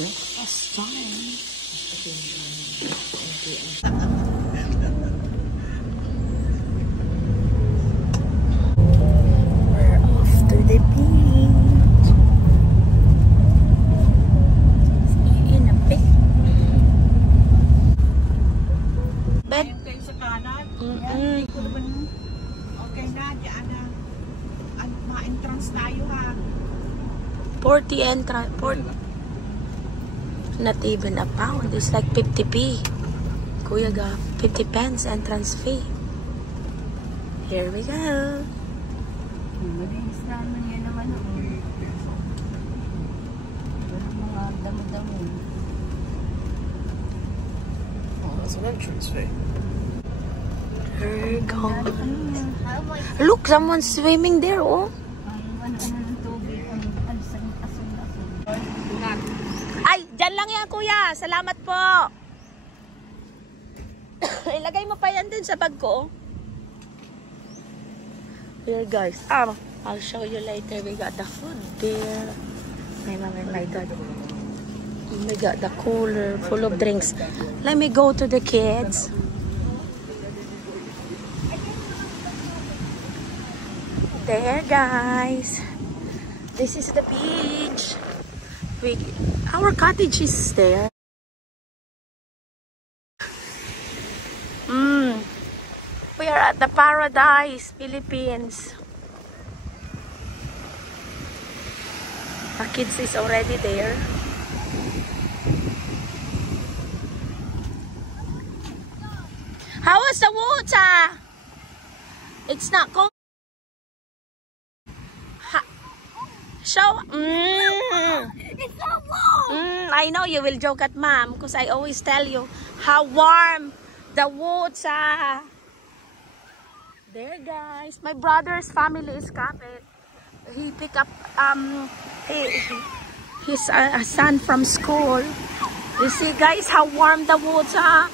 That's fine. We're off to the beach. In a bit. Bed. Kayo sa kanan. Okay na, diyan na. Ma-entrance tayo ha. 40 entrance. 40. Not even a pound. It's like 50p. Kuya ga, 50 pence entrance fee. Here we go. Malinis naman yan naman. Walang mga damo-damo. Oh, that's an entrance fee. Here we go. Look, someone's swimming there, oh. Ano ng tubig, asun. Ay, dyan lang yan, kuya. Salamat po. Ilagay mo pa yan din sa bag ko. Here, guys. I'll show you later. We got the food there. My God. We got the cooler full of drinks. Let me go to the kids. There, guys. This is the beach. Our cottage is there. We are at the Paradise, Philippines. Our kids is already there. How was the water? It's not cold. Show. It's so warm! I know you will joke at mom because I always tell you how warm the water. There, guys. My brother's family is coming. He pick up his son from school. You see, guys, how warm the water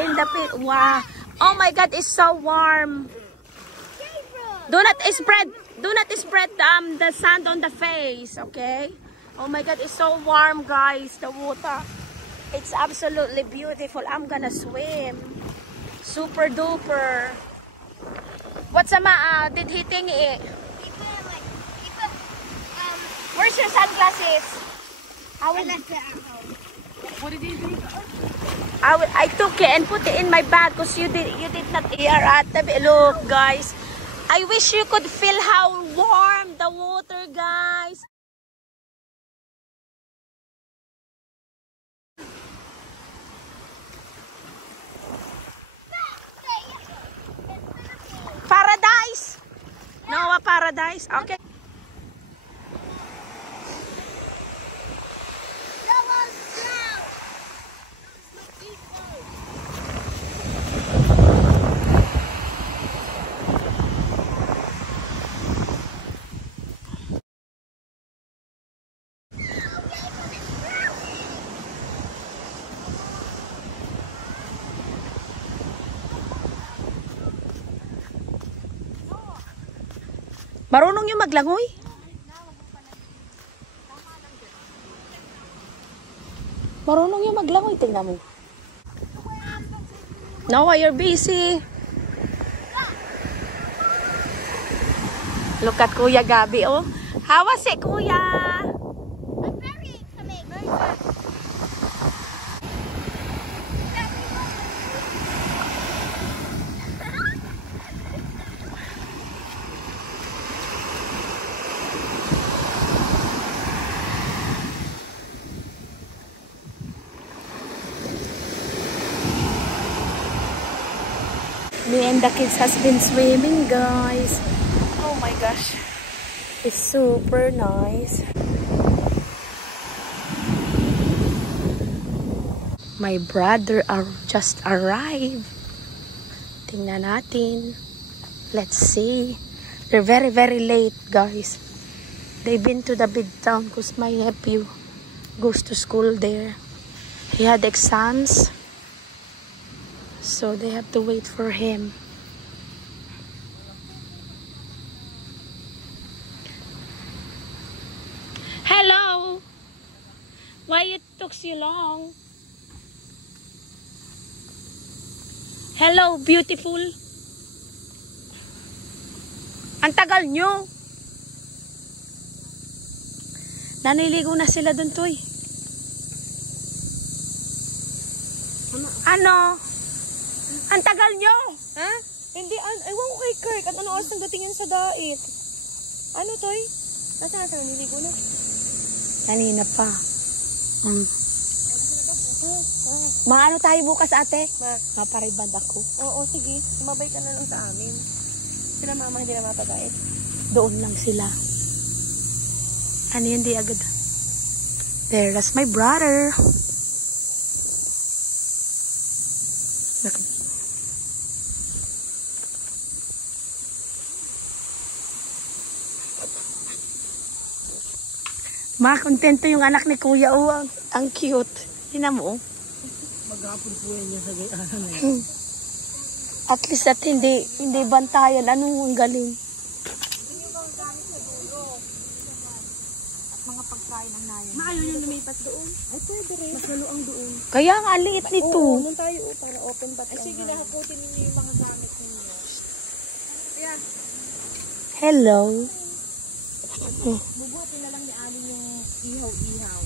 in the pit. Wow! Oh my God, it's so warm. Do not spread the sand on the face, okay? Oh my God, it's so warm, guys. The water, it's absolutely beautiful. I'm gonna swim. Super duper. What's the did he think it? Where's your sunglasses? What did he do? I took it and put it in my bag because you did not hear at the look, guys. I wish you could feel how warm the water, guys. Paradise. Noah Paradise. Okay. Marunong yung maglangoy? Marunong yung maglangoy, tingnan mo. Noah, you're busy. Look at Kuya Gabi, oh. How was it, Kuya? I'm very coming. Very good. Me and the kids has been swimming, guys. Oh my gosh. It's super nice. My brother just arrived. Tingnan natin. Let's see. They're very, very late, guys. They've been to the big town because my nephew goes to school there. He had exams. So they have to wait for him. Hello! Why it took so long? Hello, beautiful. Ang tagal nyo. Naniligo na sila dun, Toy. Ano? Ang tagal nyo. Ha? Hindi, ewan ko kay Kirk. At ano oras nang datingin sa dait? Ano, Toy? Nasaan sa niligo na? Kanina pa. Maano tayo bukas, ate? Mapariband ako. Oo, sige. Sumabay ka na lang sa amin. Sila mama hindi na mapagait. Doon lang sila. Ano yun, di agad. There, that's my brother. Kontento yung anak ni Kuya. Oh, ang cute. Tingnan mo. Maghapon po yan niya sa gayaan na yan. At least at hindi bantayan. Anong ang galing? Mga pagkain ang nayan. Maayon yung lumipat doon. Ay, pwede rin. Mas ang doon. Kaya nga, ang liit nito. Oo, nung tayo upang na-open ba't. Ay, sige, nahakutin ninyo yung mga gamit ninyo. Ayan. Hello. Bubuhatin na lang ni Ali yung ihaw-ihaw.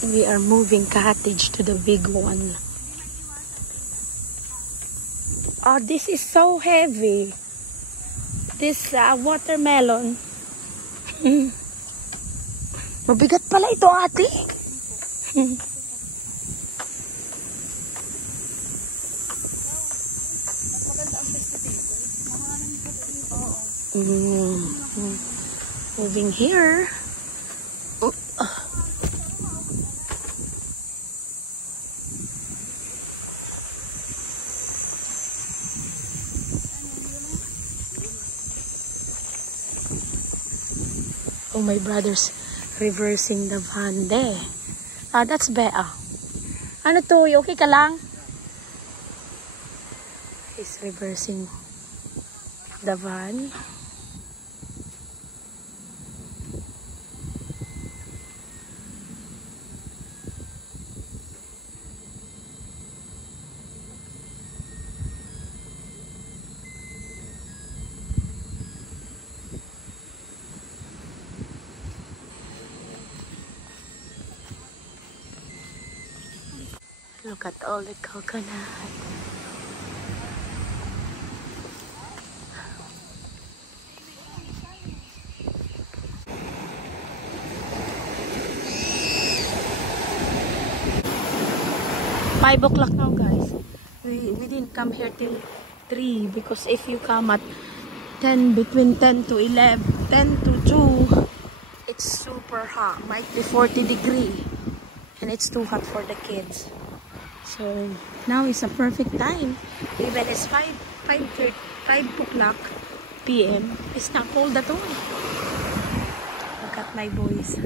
We are moving cottage to the big one. Oh, this is so heavy. This watermelon. Mabigat pala ito, ate. Moving here. Oh, my brother's reversing the van there. Ah, that's Bea. Ano to? Okay ka lang? He's reversing the van. Look at all the coconut. Five o'clock now, guys. We didn't come here till 3 because if you come at 10, between 10 to 11, 10 to 2, it's super hot. Might be 40 degrees, and it's too hot for the kids. So now is a perfect time. Even it's 5 o'clock p.m. It's not cold at all. Look at my boys.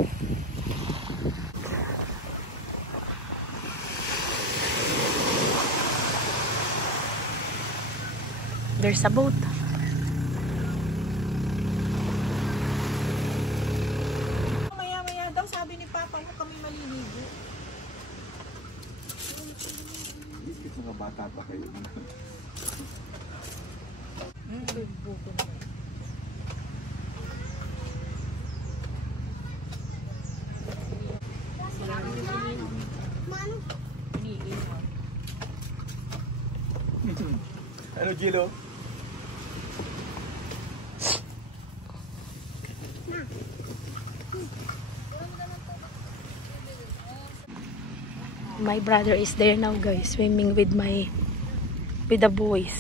There's a boat. Maya-maya daw, sabi ni Papa, huwag kami maliligo. Mga bata pa kayo. Ano, Gilo? My brother is there now, guys, swimming with the boys.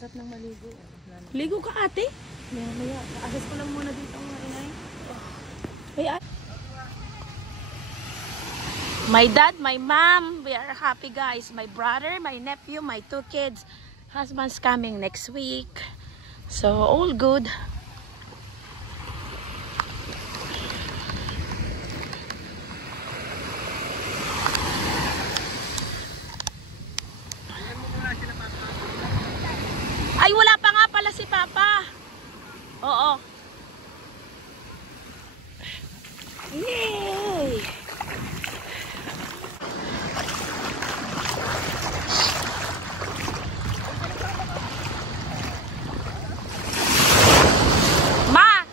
Sarap nang maligo. Ligo ka, ate? Maya-maya, access ko lang muna dito ang mga inay. Ay, my dad, my mom, we are happy, guys. My brother, my nephew, my 2 kids, Husband's coming next week. So, all good. Ay, wala pa nga pala si Papa. Oo. Yay! Ma!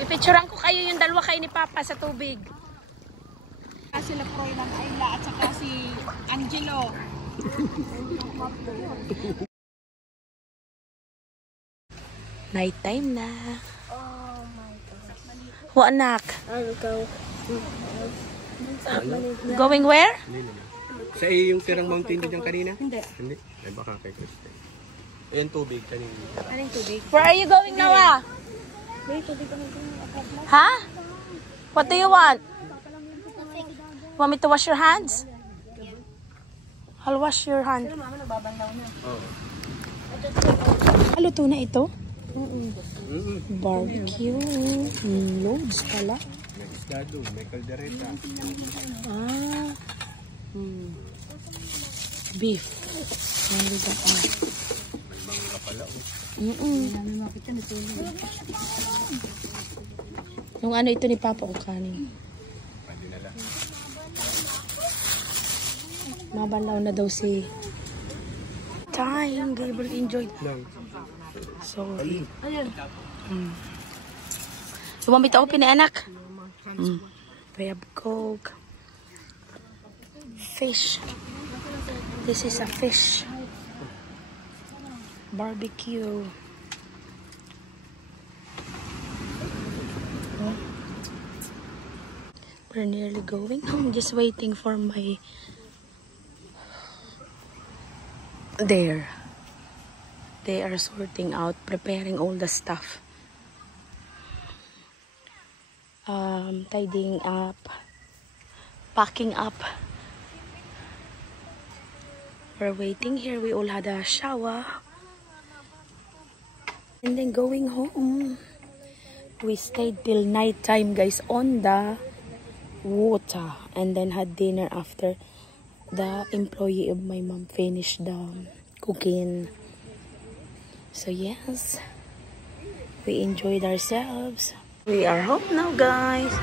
Pipicturean ko kayo yung dalawa kayo ni Papa sa tubig. Sila Froy ng Ayla at saka si Angelo. Night time na. What, anak? I'll go. Going where? Sa yung tirang mountain din kanina? Hindi. Hindi. Ay baka kay Kristen. Ayan tubig kanina. Anong tubig? Where are you going now? May tubig ka nito. Huh? What do you want? Want me to wash your hands? I'll wash your hand. Mama, nagbabandaw na. Oo. Luto na ito? Barbecue. Loads pala. May isda doon, may kaldereta. Ah. Beef. Ano ba? May mga pala. Yung ano ito ni Papa ko kanin. Pwede na lang. Mabanlaw na daw si time. Gabriel enjoyed. Lang. Sorry. You want me to open it, anak? We have Coke. Fish. This is a fish. Barbecue. We're nearly going home. Just waiting for my... There. They are sorting out, preparing all the stuff. Tidying up. Packing up. We're waiting here. We all had a shower. And then going home. We stayed till night time, guys, on the water. And then had dinner after the employee of my mom finished the cooking. So yes, we enjoyed ourselves. We are home now, guys.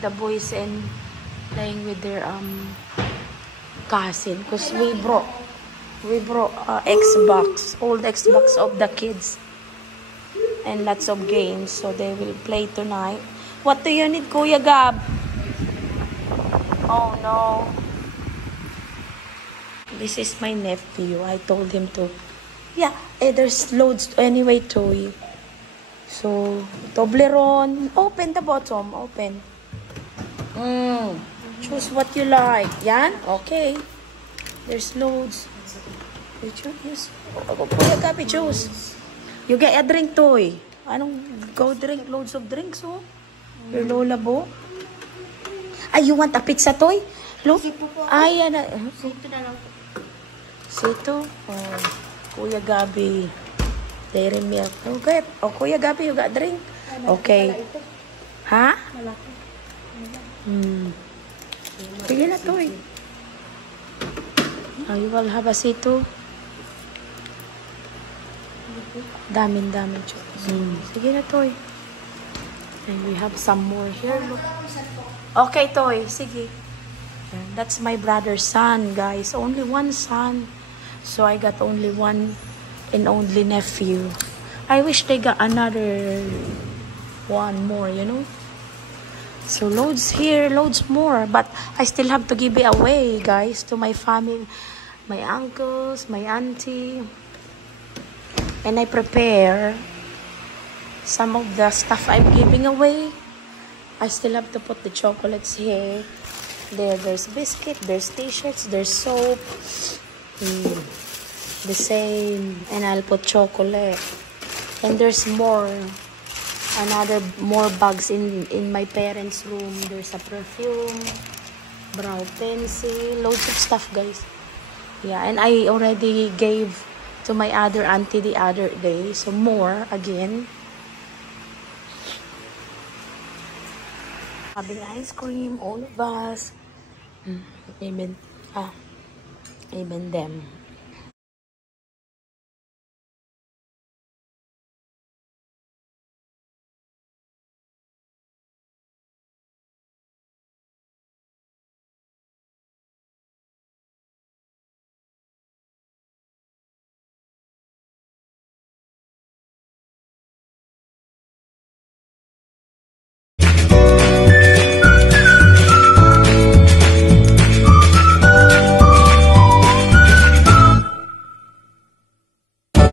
The boys and playing with their cousin, because we brought Xbox, old Xbox of the kids, and lots of games. So they will play tonight. What do you need, Kuya Gab? Oh no. This is my nephew. I told him to. Yeah, there's loads anyway toy. So, Toblerone. Open the bottom. Open. Choose what you like. Yan? Okay. There's loads. You choose. Kuya Gabi, choose. You get a drink toy. Anong go drink? Loads of drinks, oh. Your Lola Bo. Ay, you want a pizza toy? Look. Ay, yan. Sito na lang. Sito. Oh. Kuya Gabi. Dairy milk. Okay. Oh, Kuya Gabi, you got drink? Okay. Ha? Sige na to eh. Oh, you will have a sito. Dami. Sige na to eh. And we have some more here. Look. Okay, Toy. Sige. That's my brother's son, guys. Only one son. So I got only one and only nephew. I wish they got another one more, you know. So loads here, loads more. But I still have to give it away, guys, to my family, my uncles, my auntie. And I prepare some of the stuff I'm giving away. I still have to put the chocolates here. There's biscuit, there's t-shirts, there's soap. The same. And I'll put chocolate. And there's more bags in my parents' room. There's a perfume, brow pencil, loads of stuff, guys. Yeah, and I already gave to my other auntie the other day. So more again. Having ice cream, all of us. Even them.